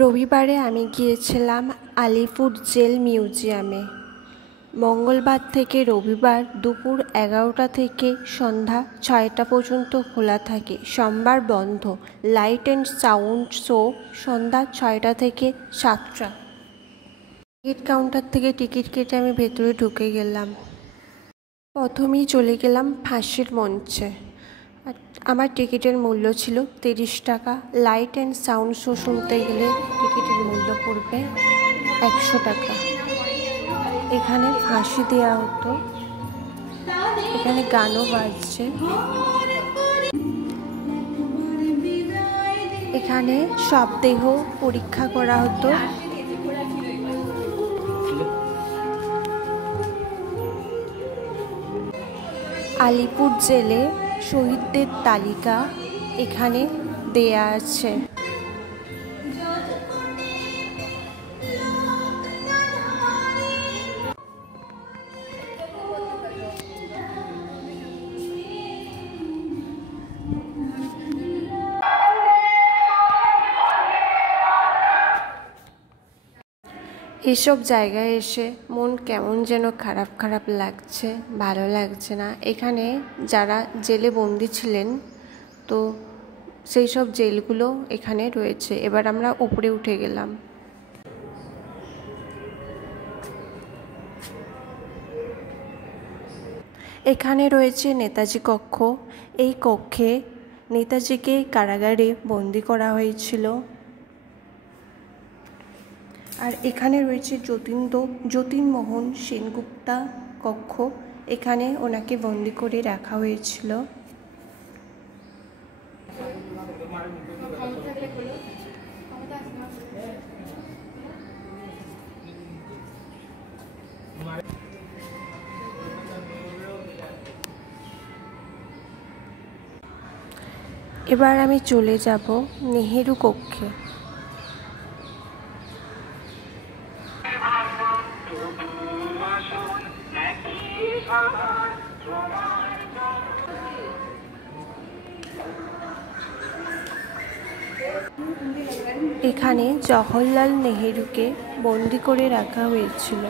রবিবারে আমি গিয়েছিলাম আলিপুর জেল মিউজিয়ামে। মঙ্গলবার থেকে রবিবার দুপুর 11টা থেকে সন্ধ্যা 6টা পর্যন্ত খোলা থাকে, সোমবার বন্ধ। লাইট অ্যান্ড সাউন্ড শো সন্ধ্যা 6টা থেকে 7টা। টিকিট কাউন্টার থেকে টিকিট কেটে আমি ভেতরে ঢুকে গেলাম। প্রথমেই চলে গেলাম ফাঁসির মঞ্চে। আমার টিকিটের মূল্য ছিল 30 টাকা। লাইট অ্যান্ড সাউন্ড শো শুনতে গেলে টিকিটের মূল্য পড়বে 100 টাকা। এখানে ফাঁসি দেওয়া হতো, এখানে গানও বাজছে, এখানে শবদেহ পরীক্ষা করা হতো। আলিপুর জেলে শহীদদের তালিকা এখানে দেয়া আছে। এসব জায়গায় এসে মন কেমন যেন খারাপ খারাপ লাগছে, ভালো লাগছে না। এখানে যারা জেলে বন্দি ছিলেন, তো সেই সব জেলগুলো এখানে রয়েছে। এবার আমরা উপরে উঠে গেলাম। এখানে রয়েছে নেতাজি কক্ষ। এই কক্ষে নেতাজিকে কারাগারে বন্দি করা হয়েছিল। আর এখানে রয়েছে যতীনমোহন সেনগুপ্তা কক্ষ। এখানে ওনাকে বন্দি করে রাখা হয়েছিল। এবার আমি চলে যাব নেহেরু কক্ষে। এখানে জওহরলাল নেহেরুকে বন্দি করে রাখা হয়েছিল।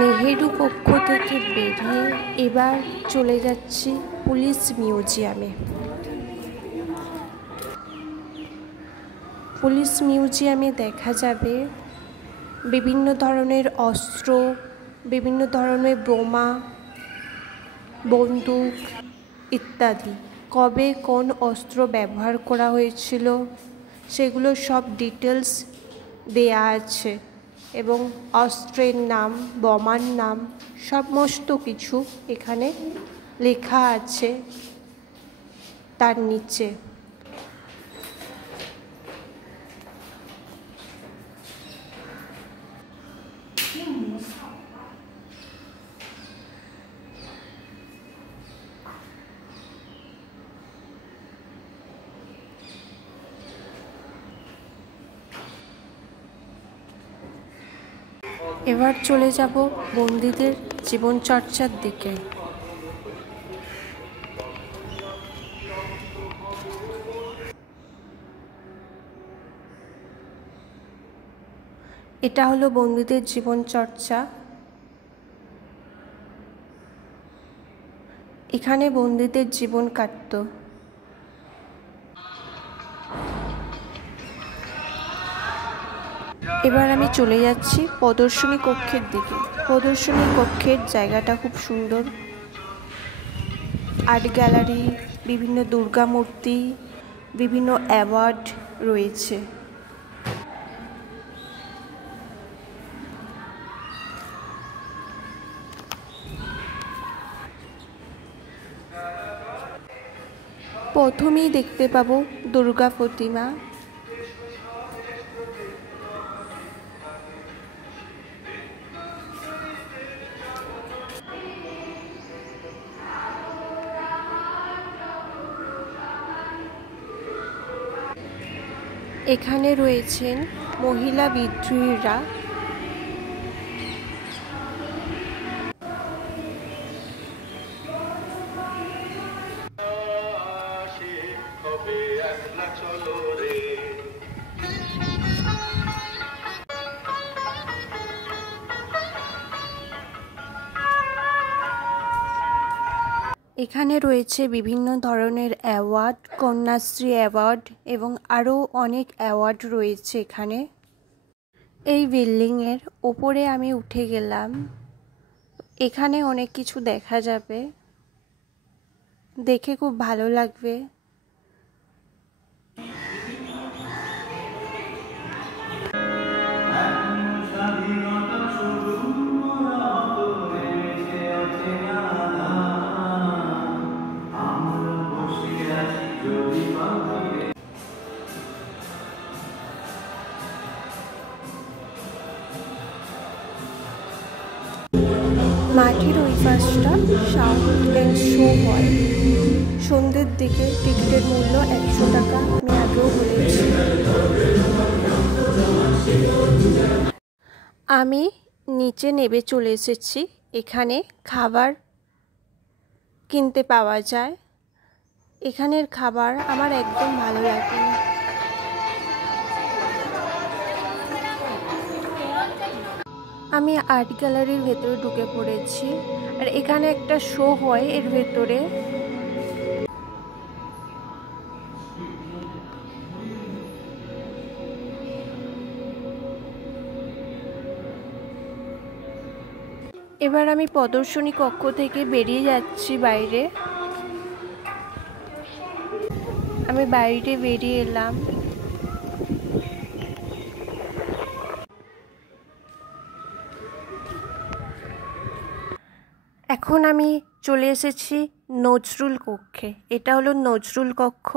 নেহেরু কক্ষ থেকে বেরিয়ে এবার চলে যাচ্ছি পুলিশ মিউজিয়ামে। পুলিশ মিউজিয়ামে দেখা যাবে বিভিন্ন ধরনের অস্ত্র, বিভিন্ন ধরনের বোমা, বন্দুক ইত্যাদি। কবে কোন অস্ত্র ব্যবহার করা হয়েছিল সেগুলো সব ডিটেলস দেয়া আছে, এবং অস্ত্রের নাম, বোমার নাম, সমস্ত কিছু এখানে লেখা আছে তার নিচে। এবার চলে যাব বন্দীদের জীবনচর্চার দিকে। এটা হলো বন্দীদের জীবনচর্চা। এখানে বন্দীদের জীবন কাটত। এবার আমি চলে যাচ্ছি প্রদর্শনী কক্ষের দিকে। প্রদর্শনী কক্ষের জায়গাটা খুব সুন্দর। আর্ট গ্যালারি, বিভিন্ন দুর্গা মূর্তি, বিভিন্ন অ্যাওয়ার্ড রয়েছে। প্রথমেই দেখতে পাবো দুর্গা প্রতিমা। এখানে রয়েছেন মহিলা বিদ্রোহীরা। এখানে রয়েছে বিভিন্ন ধরনের অ্যাওয়ার্ড, কন্যাশ্রী অ্যাওয়ার্ড এবং আরও অনেক অ্যাওয়ার্ড রয়েছে এখানে। এই বিল্ডিংয়ের ওপরে আমি উঠে গেলাম। এখানে অনেক কিছু দেখা যাবে, দেখে খুব ভালো লাগবে। মাঠের ওই পাশটা সাউন্ড অ্যান্ড শো হয়। সন্ধ্যের দিকে টিকিটের মূল্য 100 টাকা, আমি আগেও বলেছি। আমি নিচে নেমে চলে এসেছি। এখানে খাবার কিনতে পাওয়া যায়। এখানের খাবার আমার একদম ভালো লাগেনি। আমি আর্ট গ্যালারির ভেতরে ঢুকে পড়েছি, আর এখানে একটা শো হয় এর ভেতরে। এবার আমি প্রদর্শনী কক্ষ থেকে বেরিয়ে যাচ্ছি বাইরে। আমি বাইরে বেরিয়ে এলাম। এখন আমি চলে এসেছি নজরুল কক্ষে। এটা হলো নজরুল কক্ষ।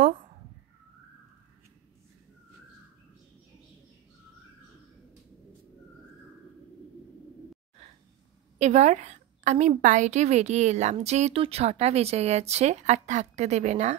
এবার আমি বাইরে বেরিয়ে এলাম, যেহেতু 6টা বেজে গেছে আর থাকতে দেবে না।